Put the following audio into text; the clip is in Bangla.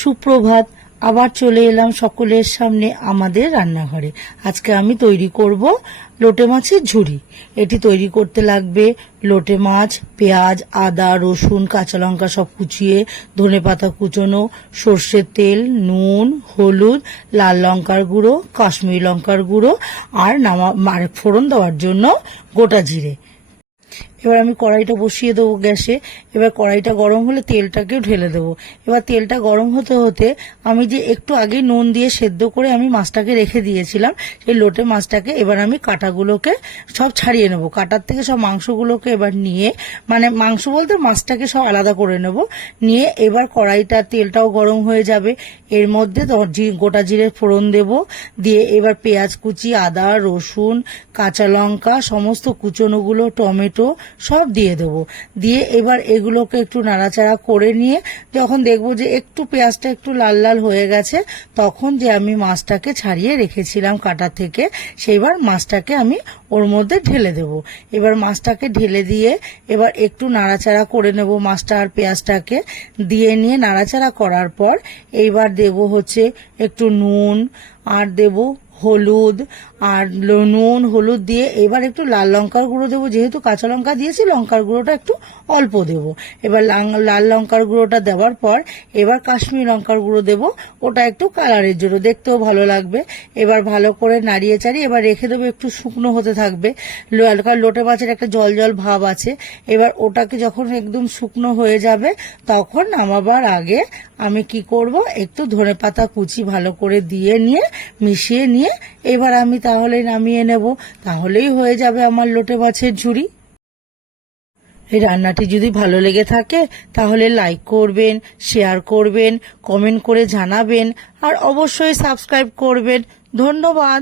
সুপ্রভাত। আবার চলে এলাম সকলের সামনে আমাদের রান্নাঘরে। আজকে আমি তৈরি করব লোটে মাছের ঝুড়ি। এটি তৈরি করতে লাগবে লোটে মাছ, পেঁয়াজ, আদা, রসুন, কাঁচা লঙ্কা সব কুচিয়ে, ধনেপাতা কুচোনো, সর্ষের তেল, নুন, হলুদ, লাল লঙ্কার গুঁড়ো, কাশ্মীরি লঙ্কার গুঁড়ো আর ফোড়ন দেওয়ার জন্য গোটা জিরে। এবার আমি কড়াইটা বসিয়ে দেবো গ্যাসে। এবার কড়াইটা গরম হলে তেলটাকেও ঢেলে দেবো। এবার তেলটা গরম হতে হতে আমি যে একটু আগে নুন দিয়ে সেদ্ধ করে আমি মাছটাকে রেখে দিয়েছিলাম, সেই লোটে মাছটাকে এবার আমি কাঁটাগুলোকে সব ছাড়িয়ে নেবো। কাঁটার থেকে সব মাংসগুলোকে এবার নিয়ে, মানে মাংস বলতে মাছটাকে সব আলাদা করে নেব। নিয়ে এবার কড়াইটা তেলটাও গরম হয়ে যাবে। এর মধ্যে গোটা জিরে ফোড়ন দেব। দিয়ে এবার পেঁয়াজ কুচি, আদা, রসুন, কাঁচা লঙ্কা সমস্ত কুচোনোগুলো, টমেটো সব দিয়ে দেবো। দিয়ে এবার এগুলোকে একটু নাড়াচাড়া করে নিয়ে যখন দেখবো যে একটু পেঁয়াজটা একটু লাল লাল হয়ে গেছে, তখন যে আমি মাছটাকে ছাড়িয়ে রেখেছিলাম কাঁটা থেকে, সেইবার মাছটাকে আমি ওর মধ্যে ঢেলে দেব। এবার মাছটাকে ঢেলে দিয়ে এবার একটু নাড়াচাড়া করে নেব মাছটা আর পেঁয়াজটাকে। দিয়ে নিয়ে নাড়াচাড়া করার পর এইবার দেব হচ্ছে একটু নুন, আর দেব হলুদ, আর নুন হলুদ দিয়ে এবার একটু লাল লঙ্কার গুঁড়ো দেবো। যেহেতু কাঁচা লঙ্কা দিয়েছি, লঙ্কার গুঁড়োটা একটু অল্প দেবো। এবার লাল লঙ্কার গুঁড়োটা দেওয়ার পর এবার কাশ্মীরি লঙ্কার গুঁড়ো দেবো, ওটা একটু কালারের জন্য, দেখতেও ভালো লাগবে। এবার ভালো করে নাড়িয়ে চাড়িয়ে এবার রেখে দেবো, একটু শুকনো হতে থাকবে। লোটে মাছের একটা জল জল ভাব আছে। এবার ওটাকে যখন একদম শুকনো হয়ে যাবে, তখন নামাবার আগে আমি কি করব, একটু ধনেপাতা কুচি ভালো করে দিয়ে নিয়ে মিশিয়ে নিয়ে এবার আমি তাহলে নামিয়ে নেব। তাহলেই হয়ে যাবে আমার লোটে মাছের ঝুড়ি। এই রান্নাটি যদি ভালো লেগে থাকে তাহলে লাইক করবেন, শেয়ার করবেন, কমেন্ট করে জানাবেন আর অবশ্যই সাবস্ক্রাইব করবেন। ধন্যবাদ।